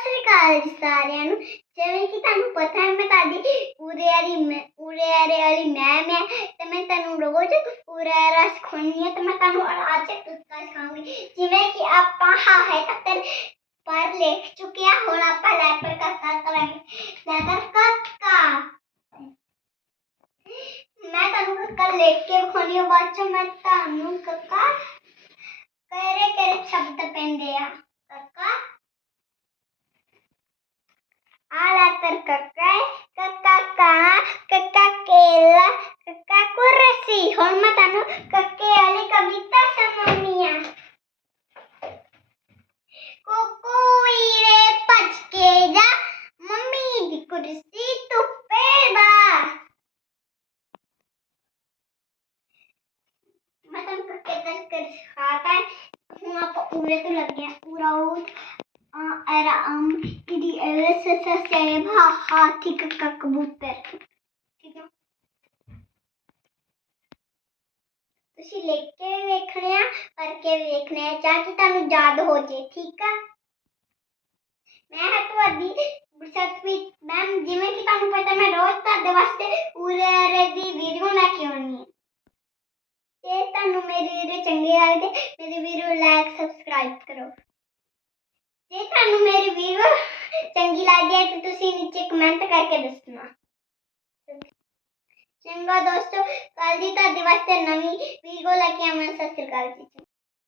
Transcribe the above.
ਸ੍ਰੀ ਅਕਾਲ ਜੀ ਸਾਰਿਆਂ ਨੂੰ। ਜਿਵੇਂ ਕਿ ਤੁਹਾਨੂੰ ਪਤਾ ਹੈ, ਮੈਂ ਤੁਹਾਡੀ ਉਰੇ ਵਾਲੀ ਉਰੇ ਵਾਲੀ ਮੈਮ ਹੈ। ਤੇ ਮੈਂ ਤੁਹਾਨੂੰ ਰੋਜ਼ ਉਰੇ ਵਾਲਾ ਸਿਖਾਉਂਦੀ ਹਾਂ ਤੇ ਮੈਂ ਤੁਹਾਨੂੰ ਅੱਜ ਤੁੱਕਾ ਸਿਖਾਉਂਗੀ। ਜਿਵੇਂ ਕਿ ਆਪਾਂ ਹਾ ਹੈ ਤੱਕ ਪਰ ਲਿਖ ਚੁੱਕੇ ਹੁਣ ਆਪਾਂ ਲੈਟਰ ਕੱਕਾ ਕਰਾਂਗੇ। ਲੈਟਰ ਕੱਕਾ ਮੈਂ ਤੁਹਾਨੂੰ ਕੱਕਾ ਲਿਖ ਕੇ ਵਿਖਾਉਣੀ ਹਾਂ, ਬਾਅਦ ਚੋਂ ਮੈਂ ਤੁਹਾਨੂੰ ਕੱਕਾ ਕਿਹੜੇ ਕਿਹੜੇ ਸ਼ਬਦ ਪੈਂਦੇ ਆ ਕੱਕਾ ਆ ਲੈਟਰ ਕੱਕਾ ਹੈ ਕੱਕਾ ਕਾਂ ਕੱਕਾ ਕੇਲਾ ਕੱਕਾ ਕੁਰਸੀ ਹੁਣ ਮੈਂ ਤੁਹਾਨੂੰ ਕੱਕੇ ਵਾਲੀ ਕਵਿਤਾ ਸੁਣਾਉਣੀ ਆ ਕੁਕੂਰੇ ਭੱਜ ਕੇ ਜਾ ਮੰਮੀ ਦੀ ਕੁਰਸੀ ਧੁੱਪੇ ਬਾ ਮੈਂ ਤੁਹਾਨੂੰ ਕਿਦੀ ਐਲਸ ਸਸੇ ਭਾ ਹਾਥੀ ਕੱਕਾ ਕਬੂਤਰ ਠੀਕ ਹੈ ਤੁਸੀਂ ਲਿਖ ਕੇ ਵੀ ਵੇਖਣੇ ਆ ਕਰਕੇ ਵੀ ਵੇਖਣੇ ਆ ਤਾਂ ਕਿ ਤੁਹਾਨੂੰ ਯਾਦ ਹੋ ਜੇ ਠੀਕ ਆ ਮੈਂ ਹਾਂ ਤੁਹਾਡੀ ਸਤਵੀਰ ਮੈਮ ਜਿਵੇਂ ਕਿ ਤੁਹਾਨੂੰ ਪਤਾ ਮੈਂ ਰੋਜ਼ ਤੁਹਾਡੇ ਵਾਸਤੇ ਉਰੇ ਦੀ ਵੀਡੀਓ ਲੈ ਕੇ ਆਉਣੀ ਹੈ ਤੇ ਤੁਹਾਨੂੰ ਮੇਰੇ ਵੀਡੀਓ ਚੰਗੇ ਲੱਗਦੇ ਮੇਰੀ ਵੀਡੀਓ ਲਾਈਕ ਸਬਸਕ੍ਰਾਈਬ ਕਰੋ ਜੇ ਤੁਹਾਨੂੰ ਮੇਰੀ ਵੀਡੀਓ ਚੰਗੀ ਲੱਗਦੀ ਹੈ ਤਾਂ ਤੁਸੀਂ ਨੀਚੇ ਕਮੈਂਟ ਕਰਕੇ ਦੱਸਣਾ। ਚੰਗਾ ਦੋਸਤੋ ਕੱਲ ਦੀ ਤੁਹਾਡੇ ਵਾਸਤੇ ਨਵੀਂ ਵੀਡੀਓ ਲੈ ਕੇ ਆਵਾਂ। ਸਤਿ ਸ਼੍ਰੀ ਅਕਾਲ ਜੀ।